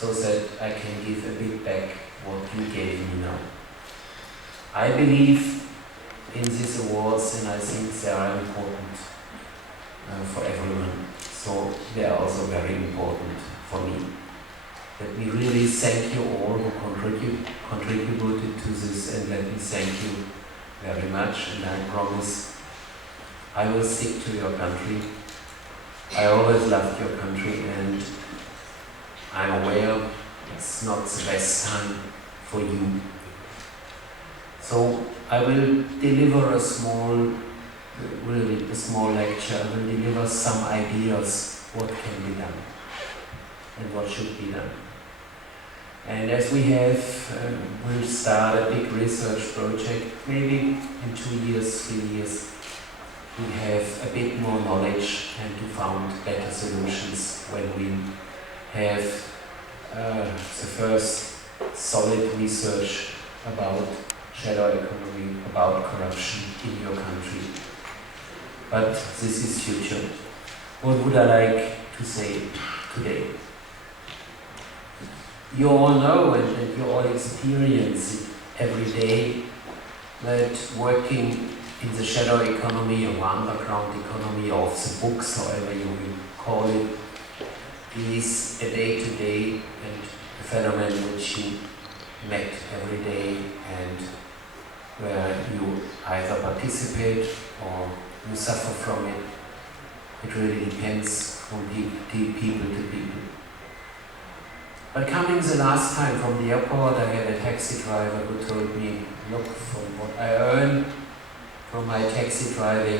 so that I can give a bit back what you gave me now. I believe in these awards, and I think they are important for everyone. So they are also very important for me. Let me really thank you all who contributed to this, and let me thank you very much, and I promise I will stick to your country. I always loved your country, and I'm aware it's not the best time for you. So I will deliver a small lecture. I will deliver some ideas what can be done and what should be done. And as we we'll start a big research project, maybe in 2 years, 3 years, we have a bit more knowledge and to find better solutions when we have the first solid research about shadow economy, about corruption in your country. But this is future. What would I like to say today? You all know and you all experience it every day that working in the shadow economy or underground economy of the books, however you will call it, is a day-to-day and a phenomenon which you met every day and where you either participate or you suffer from it. It really depends from people to people. But coming the last time from the airport, I had a taxi driver who told me, look, from what I earn from my taxi driving,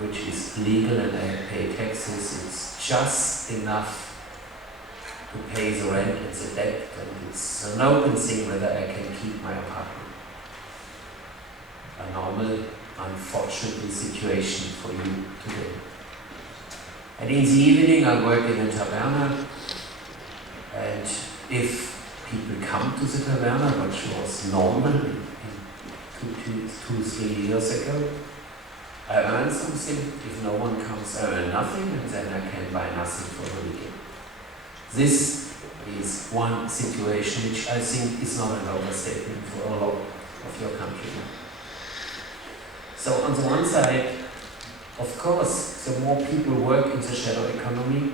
which is legal and I pay taxes, it's just enough to pay the rent and the debt, and it's an open thing whether I can keep my apartment. A normal, unfortunate situation for you today. And in the evening I work in a taverna, and if people come to the taverna, which was normal 2-3 years ago, I earn something. If no one comes, I earn nothing, and then I can buy nothing for the weekend. This is one situation which I think is not an overstatement for all of your country. So on the one side, of course, the more people work in the shadow economy,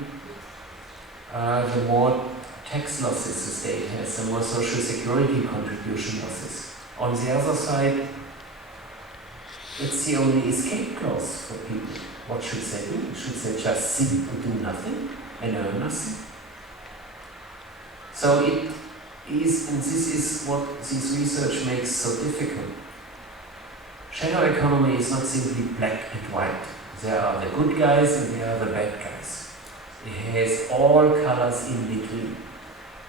the more tax losses the state has, the more social security contribution losses. On the other side, it's the only escape clause for people. What should they do? Should they just sit and do nothing and earn nothing? So it is, and this is what this research makes so difficult. Shadow economy is not simply black and white. There are the good guys and there are the bad guys. It has all colors in between.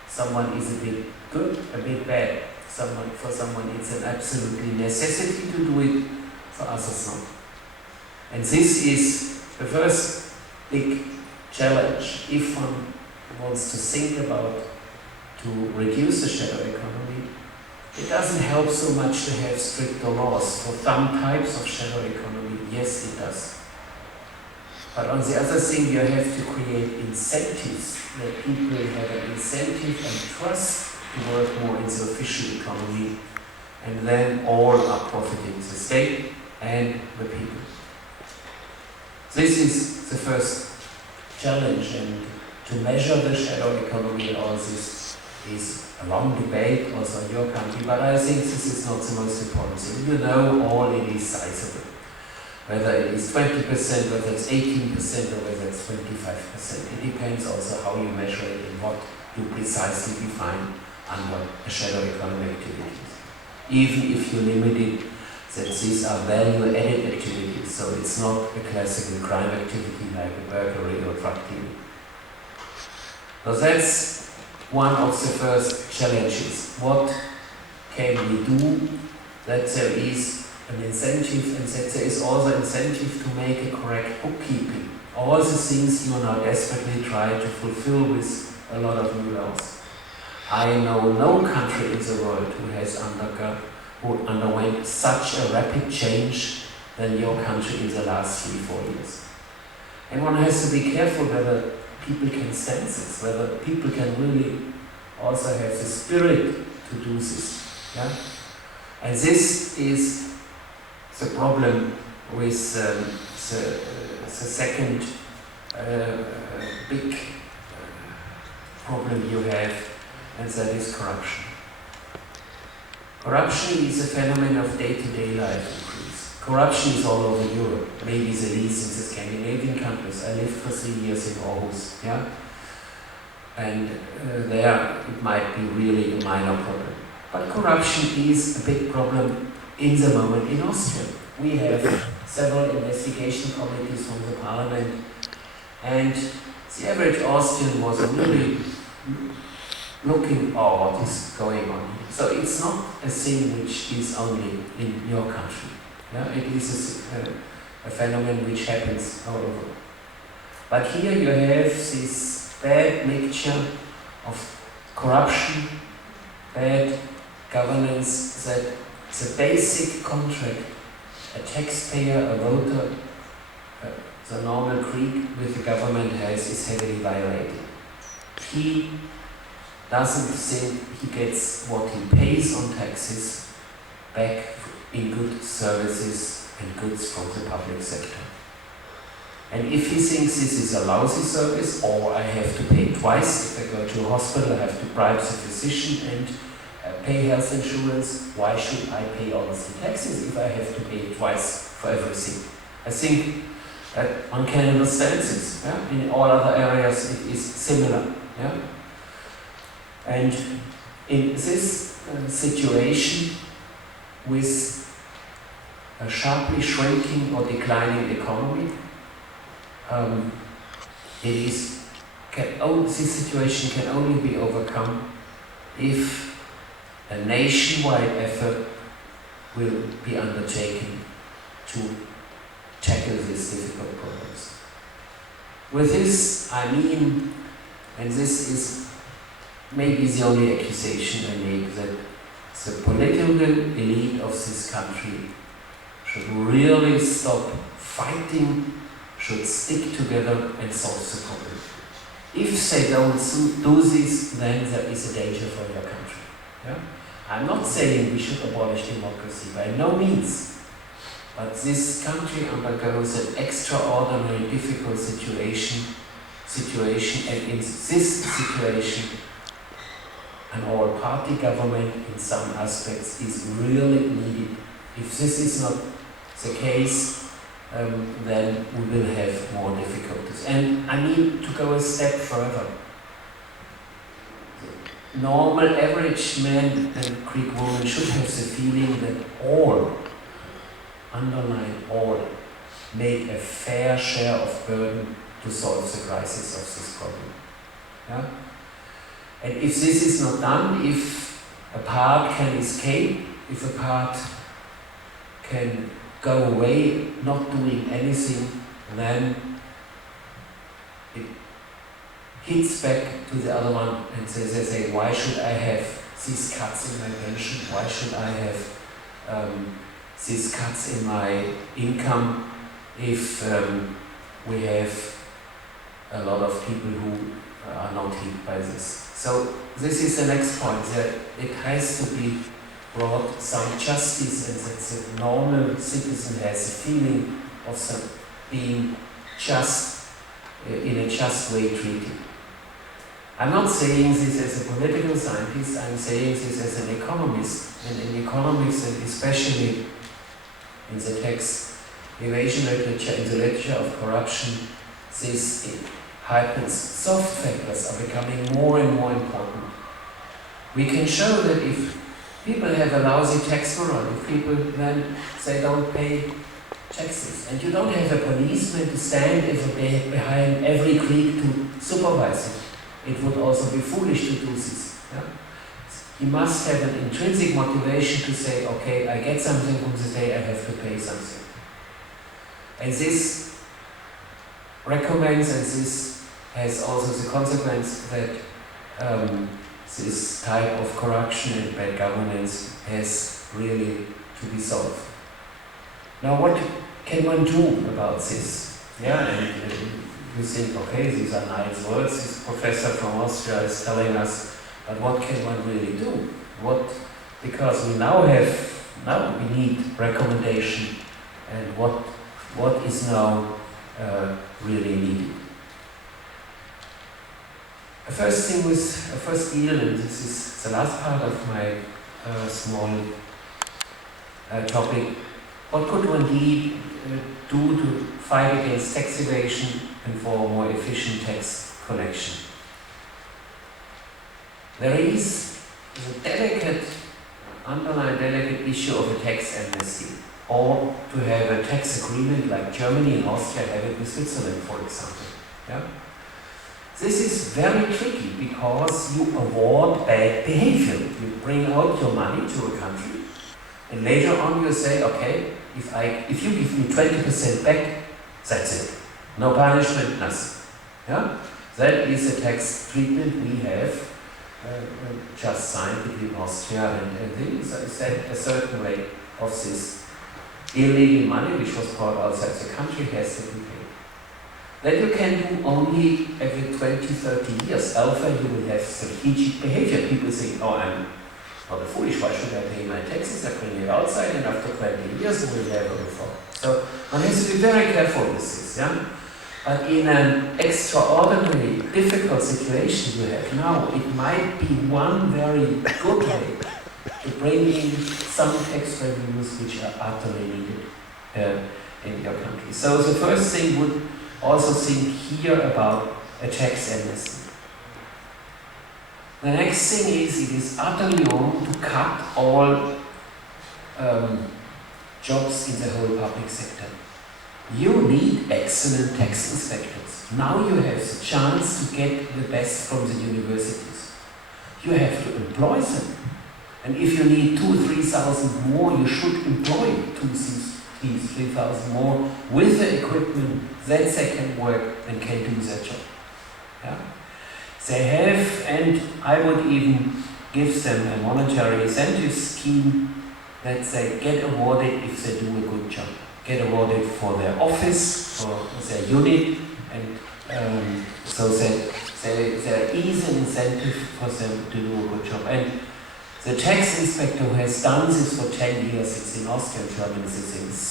Someone is a bit good, a bit bad. For someone it's an absolutely necessity to do it, for others not. And this is the first big challenge if one wants to think about to reduce the shadow economy. It doesn't help so much to have stricter laws. For some types of shadow economy, yes it does. But on the other thing, you have to create incentives, that people have an incentive and trust to work more in the official economy, and then all are profiting, the state and the people. This is the first challenge, and to measure the shadow economy, all this is a long debate also in your country, but I think this is not the most important thing. You know all it is sizable. Whether it is 20%, whether it's 18%, or whether it's 25%. It depends also how you measure it and what you precisely define under a shadow economy activities. Even if you limit it, that these are value-added activities, so it's not a classical crime activity like a burglary or drug dealing. So that's one of the first challenges. What can we do that there is an incentive, and that there is also incentive to make a correct bookkeeping? All the things you now desperately try to fulfill with a lot of new laws. I know no country in the world who underwent such a rapid change than your country in the last 3-4 years. And one has to be careful whether people can sense this, whether people can really also have the spirit to do this. Yeah? And this is the problem with the second big problem you have, and that is corruption. Corruption is a phenomenon of day-to-day life increase. Corruption is all over Europe, maybe the least in the Scandinavian countries. I lived for 3 years in Aarhus, yeah? And there it might be really a minor problem. But corruption is a big problem in the moment in Austria. We have several investigation committees from the parliament, and the average Austrian was really looking, oh, what is going on here? So it's not a thing which is only in your country. Yeah? It is a phenomenon which happens all over. But here you have this bad mixture of corruption, bad governance, that the basic contract a taxpayer, a voter, the normal Greek with the government has is heavily violated. He doesn't think he gets what he pays on taxes back in good services and goods from the public sector. And if he thinks this is a lousy service, or I have to pay twice, if I go to a hospital, I have to bribe the physician and pay health insurance, why should I pay all the taxes if I have to pay twice for everything? I think that one can understand this. Yeah? In all other areas it is similar. Yeah? And in this situation, with a sharply shrinking or declining economy, this situation can only be overcome if a nationwide effort will be undertaken to tackle these difficult problems. With this, I mean, and this is maybe the only accusation I make, that the political elite of this country should really stop fighting, should stick together and solve the problem. If they don't do this, then there is a danger for your country. Yeah? I'm not saying we should abolish democracy, by no means. But this country undergoes an extraordinary difficult situation, and in this situation, an all-party government in some aspects is really needed. If this is not the case, then we will have more difficulties. And I mean to go a step further. Normal, average man and Greek woman should have the feeling that all, underline all, make a fair share of burden to solve the crisis of this problem. Yeah? And if this is not done, if a part can escape, if a part can go away not doing anything, then it hits back to the other one, and they say, why should I have these cuts in my pension? Why should I have these cuts in my income if we have a lot of people who are not hit by this? So this is the next point, that it has to be brought some justice, and that the normal citizen has a feeling of some being just, in a just way treated. I'm not saying this as a political scientist, I'm saying this as an economist. And in economics, and especially in the text Evasion literature, in the literature of corruption, this happens. Soft factors are becoming more and more important. We can show that if people have a lousy tax moral, if people then they don't pay taxes, and you don't have a policeman to stand behind every Greek to supervise it, it would also be foolish to do this. Yeah? He must have an intrinsic motivation to say, okay, I get something from the day, I have to pay something. And this recommends, and this has also the consequence that this type of corruption and bad governance has really to be solved. Now, what can one do about this? Yeah, and you think, okay, these are nice words. This professor from Austria is telling us, But what can one really do? Because we now we need recommendation, and what is now really needed. The first deal, and this is the last part of my small topic. What could one do to fight against tax evasion and for more efficient tax collection? There is a underlying delicate issue of a tax amnesty, or to have a tax agreement like Germany and Austria have it with Switzerland, for example. Yeah? This is very tricky because you award bad behavior. You bring out your money to a country, and later on you say, okay, if you give me 20% back, that's it. No punishment, nothing. Yeah? That is a tax treatment we have just signed between Austria and these. I said a certain rate of this illegal money, which was brought outside the country, has to be paid. That you can do only every 20-30 years. Alpha, you will have strategic behavior. People think, oh, I'm not a foolish, why should I pay my taxes? I bring it outside, and after 20 years, we will have a reform. So one has to be very careful with this. Yeah? But in an extraordinary, difficult situation you have now, it might be one very good way to bring in some tax revenues which are utterly needed in your country. So the first thing would also think here about a tax amnesty. The next thing is, it is utterly wrong to cut all jobs in the whole public sector. You need excellent tax inspectors. Now you have the chance to get the best from the universities. You have to employ them. And if you need 2,000-3,000 more, you should employ 2,000-3,000 more with the equipment that they can work and can do their job. Yeah? They have, and I would even give them a monetary incentive scheme that they get awarded if they do a good job. Get awarded for their office, for their unit, and so that there is an incentive for them to do a good job. And the tax inspector who has done this for 10 years, it's in Austria and Germany,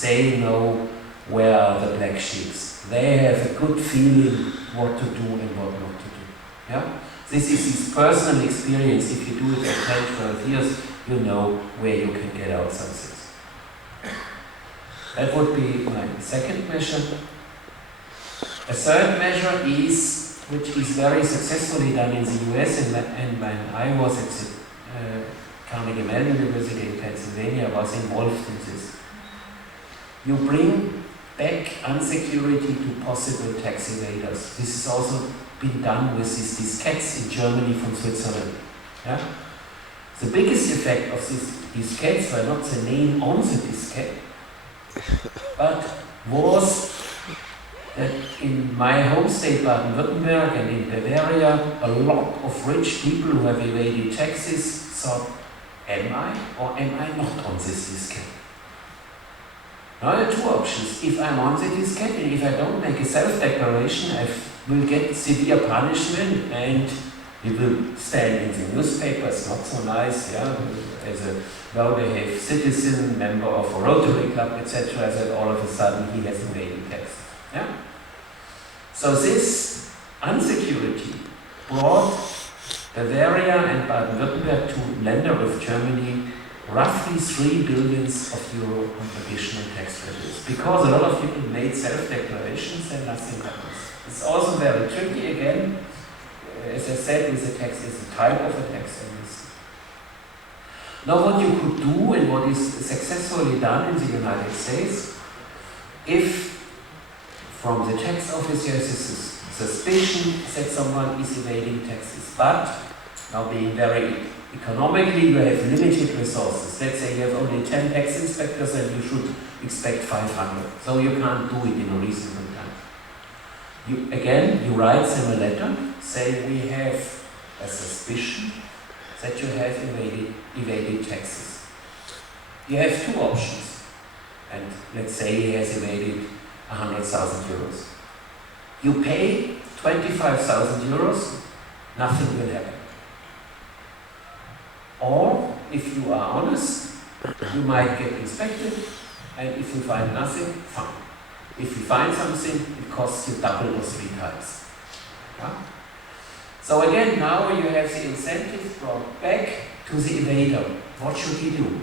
they know where are the black sheeps. They have a good feeling what to do and what not to do. Yeah? This is his personal experience. If you do it for 10, 12 years, you know where you can get out some things. That would be my second measure. A third measure is, which is very successfully done in the US, and when I was at the Carnegie Mellon University in Pennsylvania, I was involved in this. You bring back unsecurity to possible tax evaders. This has also been done with these diskettes in Germany from Switzerland. Yeah? The biggest effect of these diskettes were not the name on the diskette, but was that in my home state Baden-Württemberg and in Bavaria, a lot of rich people who have evaded taxes thought, am I or am I not on this diskette? Now there are two options. If I'm on the diskette and if I don't make a self-declaration, I will get severe punishment and it will stand in the newspapers, not so nice, yeah, as a well-behaved citizen, member of a Rotary Club, etc., that all of a sudden he has evaded tax. Yeah? So this unsecurity brought Bavaria and Baden-Württemberg to Länder of Germany roughly 3 billion euro on additional tax revenues. Because a lot of people made self-declarations and nothing happens. It's also very tricky again. As I said, with the tax is a type of a tax amnesty. Now what you could do and what is successfully done in the United States, if from the tax office there is a suspicion that someone is evading taxes, but now being very economically you have limited resources. Let's say you have only 10 tax inspectors and you should expect 500. So you can't do it in a reasonable time. You write them a letter, say we have a suspicion that you have evaded taxes. You have two options, and let's say he has evaded 100,000 euros. You pay 25,000 euros, nothing will happen. if you are honest, you might get inspected, and if you find nothing, fine. If you find something, it costs you double or 3 times. Yeah? So again, now you have the incentive brought back to the evader. What should he do?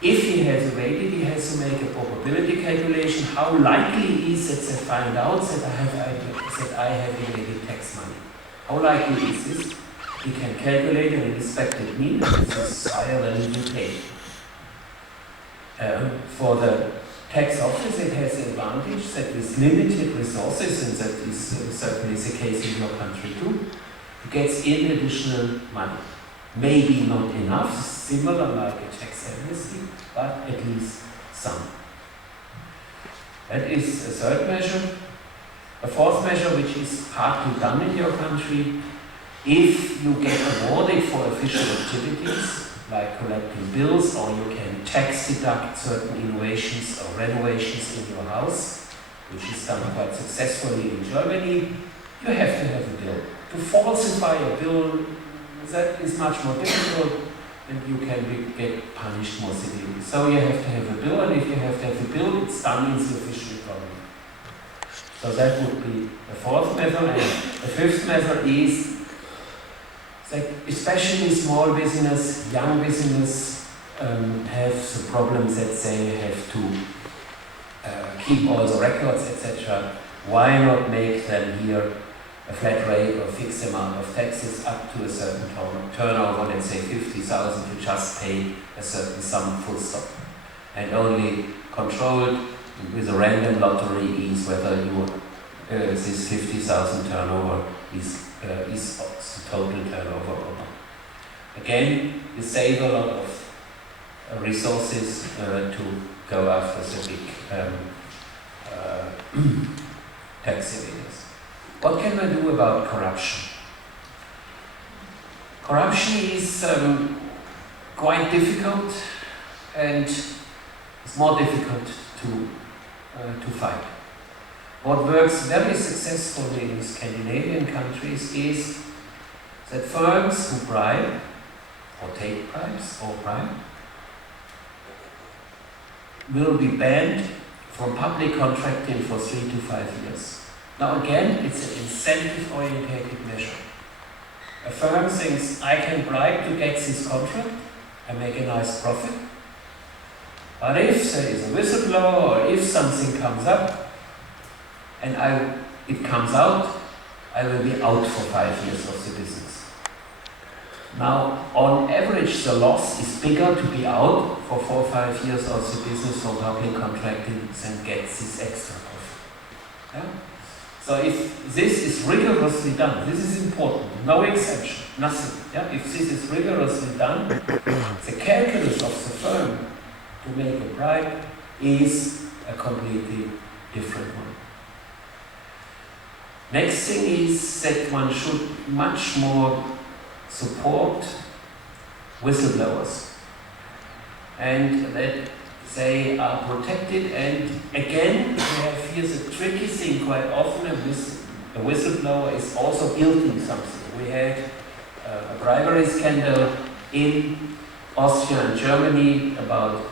If he has evaded, he has to make a probability calculation. How likely is it that they find out that I have evaded tax money? How likely is this? He can calculate an expected mean, this is higher than you pay. For the tax office, it has the advantage that with limited resources, and that is certainly the case in your country too, it gets in additional money. Maybe not enough, similar like a tax amnesty, but at least some. That is a third measure. A fourth measure, which is partly done in your country, if you get awarded for official activities, like collecting bills, or you can tax deduct certain innovations or renovations in your house, which is done quite successfully in Germany, you have to have a bill. To falsify a bill, that is much more difficult, and you can get punished more severely. So you have to have a bill, and if you have to have a bill, it's done in the official economy. So that would be the fourth method. And the fifth method is that especially small business, young business, have the problem that they have to keep all the records, etc. Why not make them here a flat rate or fixed amount of taxes up to a certain turnover, let's say 50,000, you just pay a certain sum, full stop. And only controlled with a random lottery is whether you this 50,000 turnover is the total turnover or not. Again, you save a lot of resources to go after the big tax evaders. What can we do about corruption? Corruption is quite difficult, and it's more difficult to fight. What works very successfully in Scandinavian countries is that firms who bribe or take bribes or bribe will be banned from public contracting for 3 to 5 years. Now again, it's an incentive-oriented measure. A firm thinks, I can bribe to get this contract, I make a nice profit. But if there is a whistleblower, or if something comes up, and it comes out, I will be out for 5 years of the business. Now, on average, the loss is bigger to be out for 4 or 5 years of the business for public contracting than get this extra profit. Yeah? So if this is rigorously done, this is important, no exception, nothing. Yeah? If this is rigorously done, the calculus of the firm to make a bribe is a completely different one. Next thing is that one should much more support whistleblowers, and that they are protected. And again, we have here the tricky thing. Quite often a whistleblower is also building something. We had a bribery scandal in Austria and Germany about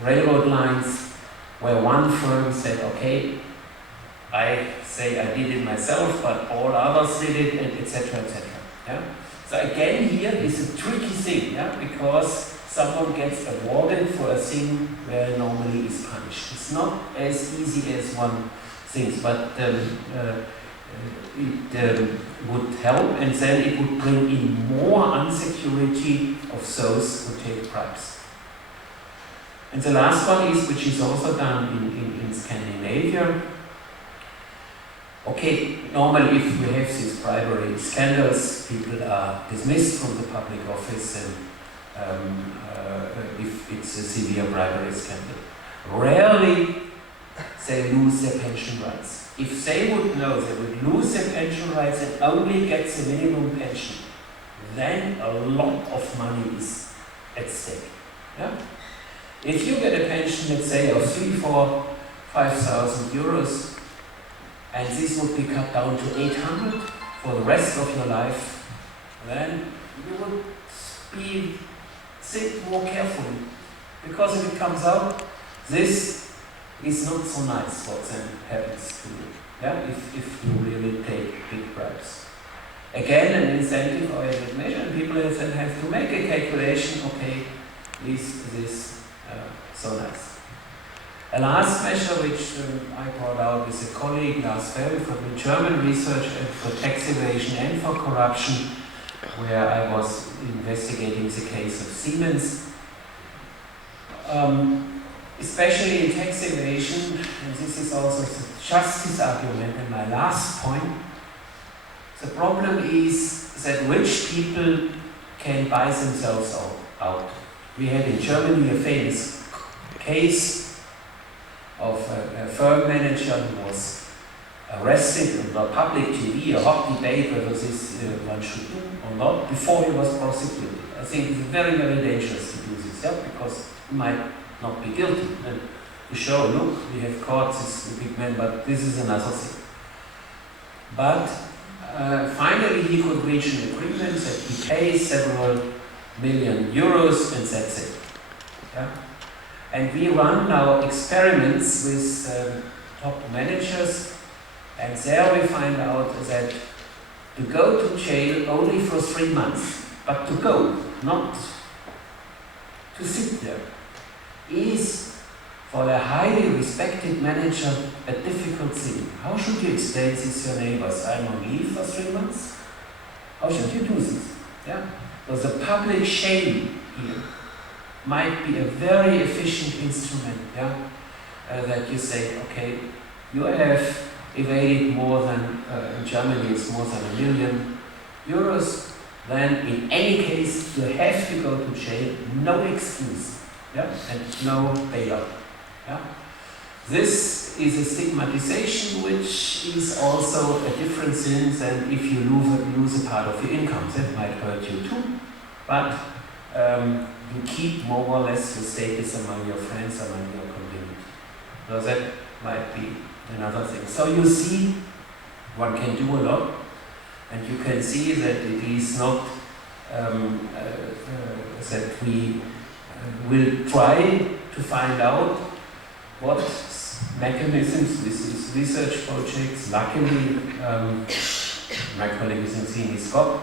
railroad lines, where one firm said, okay, I say I did it myself, but all others did it, and etc. etc. Yeah? So again, here is a tricky thing, yeah? Because someone gets awarded for a thing where normally is punished. It's not as easy as one thinks, but it would help, and then it would bring in more unsecurity of those who take bribes. And the last one is, which is also done in Scandinavia. Okay, normally if we have these bribery scandals, people are dismissed from the public office, and if it's a severe bribery scandal. Rarely they lose their pension rights. If they would know they would lose their pension rights and only get the minimum pension, then a lot of money is at stake. Yeah? If you get a pension, let's say, of 3,000, 4,000, 5,000 euros, and this would be cut down to 800 for the rest of your life, then you would be think more carefully. Because if it comes out, this is not so nice what then happens to you. Yeah? If you really take big bribes. Again, an incentive-oriented measure, and people then have to make a calculation, okay, is this so nice? A last measure which I brought out with a colleague last February from the German Research for Tax Evasion and for Corruption, where I was investigating the case of Siemens. Especially in tax evasion, and this is also the justice argument and my last point, the problem is that rich people can buy themselves out. We had in Germany a famous case of a firm manager who was arrested on public TV, a hot debate whether this one should do or not, before he was prosecuted. I think it's very, very dangerous to do this, because he might not be guilty. And to show, look, we have caught this big man, but this is another thing. But finally he could reach an agreement that he pays several million euros and that's it. Yeah? And we run now experiments with top managers, and there we find out that to go to jail only for 3 months, but to go, not to sit there, is for a highly respected manager a difficult thing. How should you explain this to your neighbors? I'm on leave for 3 months? How should you do this? Yeah? Because the public shame here might be a very efficient instrument, that you say, okay, you have evaded more than, in Germany it's more than €1 million, then in any case you have to go to jail, no excuse, and no bailout. Yeah? This is a stigmatization which is also a different thing than if you lose a part of your income. That might hurt you too, but you keep more or less your status among your friends, among your community. So that might be another thing. So you see, one can do a lot, and you can see that it is not that we will try to find out what mechanisms with these research projects. Luckily, my colleague is in Sydney Scott,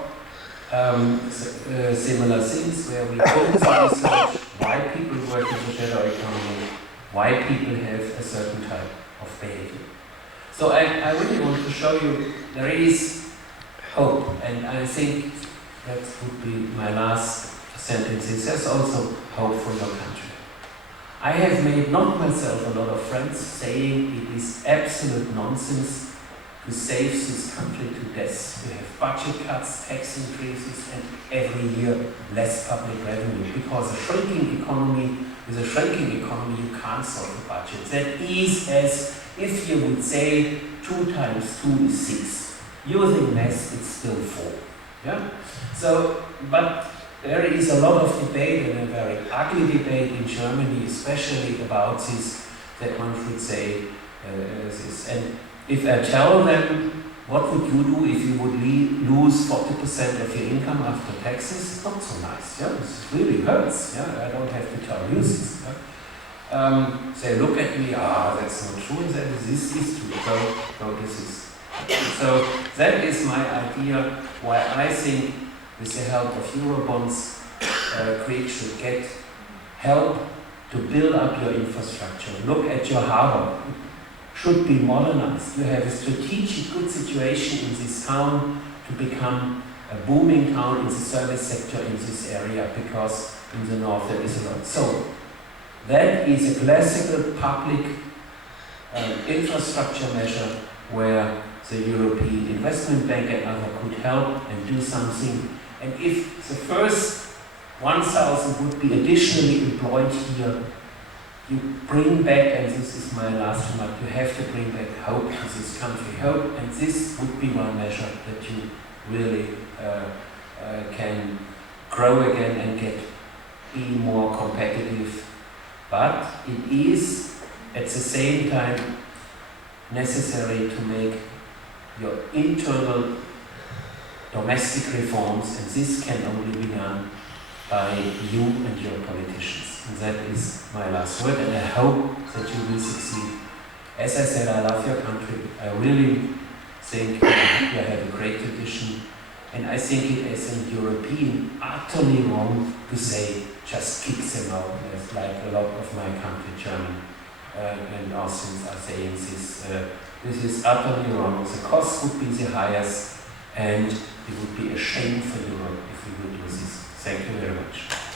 similar things where we also research why people work in the shadow economy, why people have a certain type of behavior. So I really want to show you there is hope, and I think that would be my last sentence. There's also hope for your country. I have made, not myself, a lot of friends saying it is absolute nonsense to save this country to death. We have budget cuts, tax increases, and every year less public revenue, because a shrinking economy, with a shrinking economy you can't solve the budget. That is as if you would say 2 times 2 is 6. Using math, it's still 4. Yeah? So, but there is a lot of debate, and a very ugly debate in Germany, especially about this, that one should say this. And if I tell them, what would you do if you would lose 40% of your income after taxes? It's not so nice. Yeah? This really hurts. Yeah? I don't have to tell you this. Yeah? They look at me, that's not true, that this is true. So this is. So that is my idea why I think with the help of Eurobonds, Greece should get help to build up your infrastructure. Look at your harbor. It should be modernized. You have a strategic good situation in this town to become a booming town in the service sector in this area, because in the north there is a lot. So that is a classical public infrastructure measure where the European Investment Bank and others could help and do something. And if the first 1,000 would be additionally employed here, you bring back, and this is my last remark, you have to bring back hope to this country, hope, and this would be one measure that you really can grow again and be more competitive. But it is at the same time necessary to make your internal domestic reforms, and this can only be done by you and your politicians. And that is my last word, and I hope that you will succeed. As I said, I love your country. I really think you have a great tradition, and I think it as an European utterly wrong to say just kick them out, as like a lot of my country, German and Austrians are saying this. This is utterly wrong. The cost would be the highest, and it would be a shame for Europe if we would do this. Thank you very much.